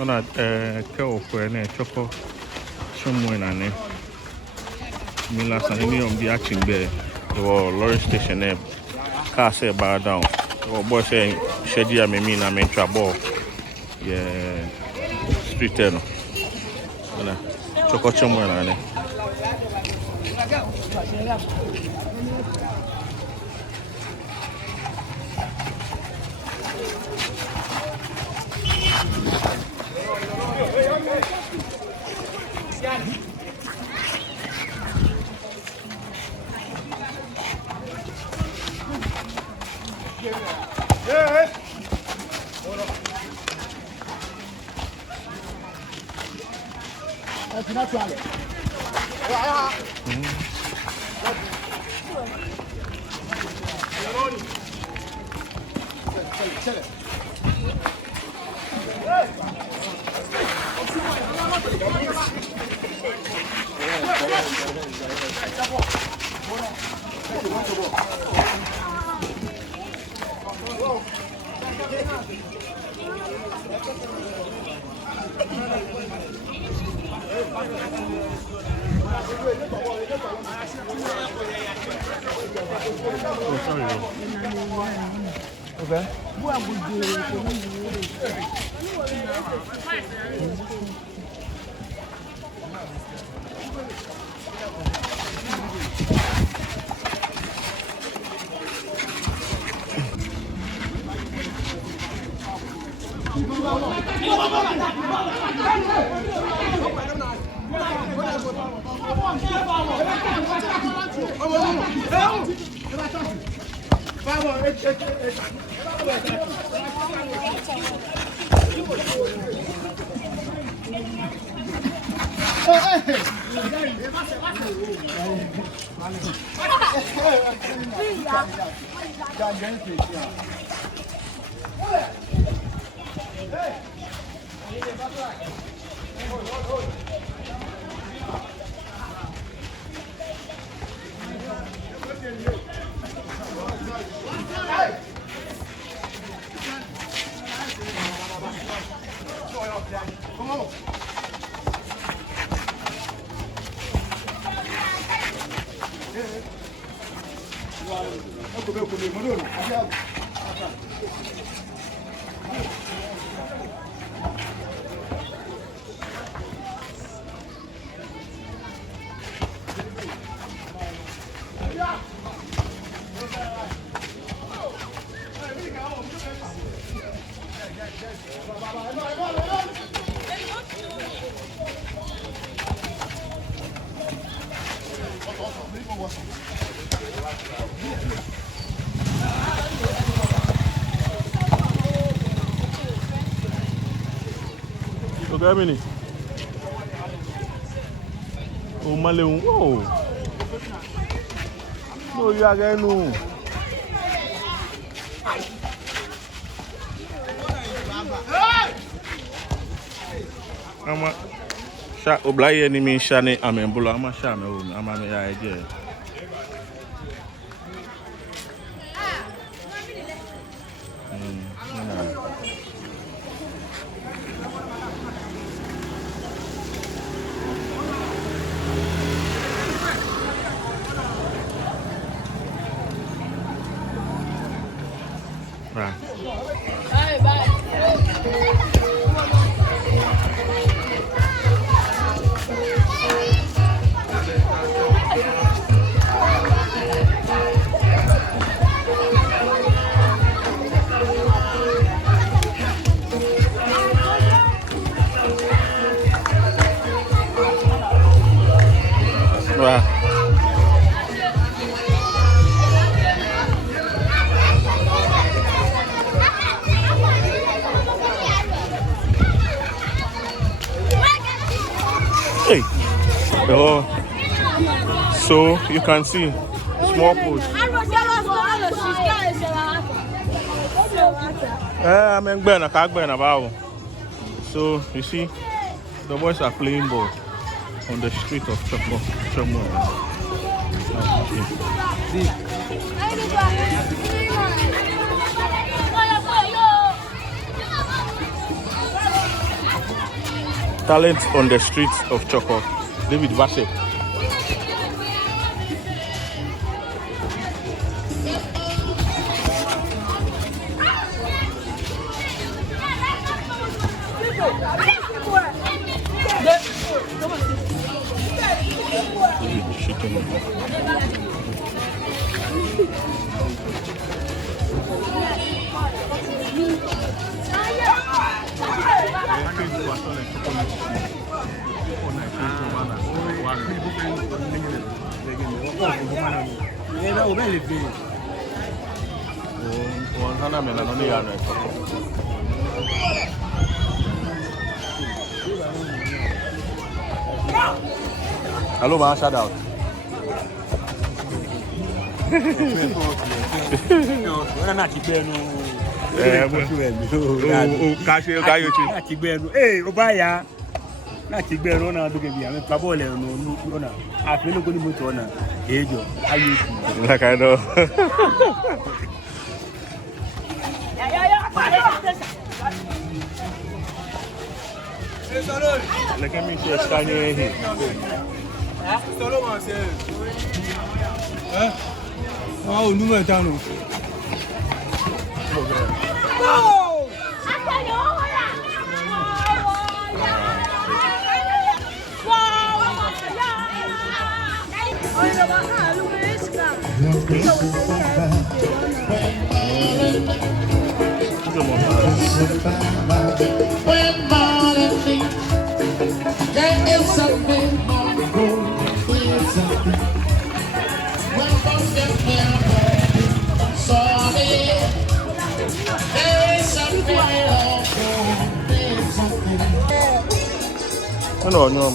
On a Chorkor and Chorkor somewhere in there. Mila Sanini on the action there. Or lorry station there. Car say bar down. Or boy saying Shedia me na main trouble. Yeah, street there. No. Chorkor somewhere in there. Oh, sorry. Okay. Okay, mini. Oh, Malay. Oh. No, you are going no. Ama sha oblaye ni mi sha ni amembulo ama sha me o ama me ya eje. Wow. Hey. Oh. So you can see small post. So you see the boys are playing ball on the street of Chorkor. Talent on the streets of Chorkor. David Vasse. Hello, man, shout out. Like I know. Look at me, she's standing here. Oh, no more down. No, no.